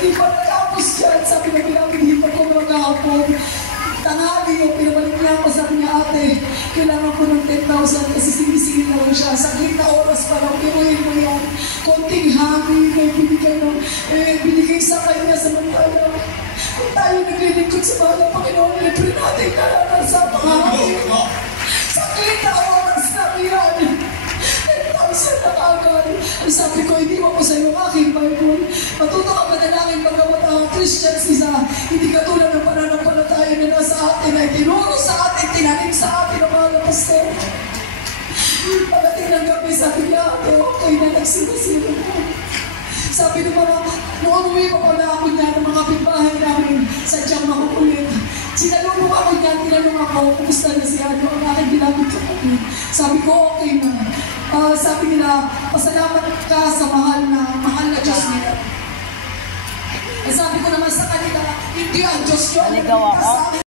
Di pa natapos yan, sabi na pinapilipan ko mga kahapon. Tanghali yung pinabalik niya ako, sabi niya, ate, kailangan ko ng 10,000 kasi sinisingil na lang siya. Saglit na oras pa lang, pinuhin mo yan. Konting hangin na binigay sa kanya sa mantala. Kung tayo naglilingkod sa mga Panginoon, libre natin kalaman sa mga hangin. Saglit na oras na yan. 10,000 na agad. Ang sabi ko, hindi mo ko sa iyo aking Bible. Matuto ka manalangin pagkamat ang Christians isa. Hindi katulad ng pananampalataya na nasa atin ay tinuro sa atin, tinanim sa atin ang mga pastor. Pagdating ng gabi, sabi niya, okay na nagsinusunod ko. Sabi ng mga, noong uwi pa pala ako niya ng mga kapitbahay namin, sadyang makukulit. Sinalubong ako niya, tinanong ako, kumusta na siya, ang aking ginamit ko. Sabi ko, okay na. Sabi nila, pasalamat ka sa mahal na Diyos nila. Sabi ko naman sa kanila, hindi ang Diyos yun.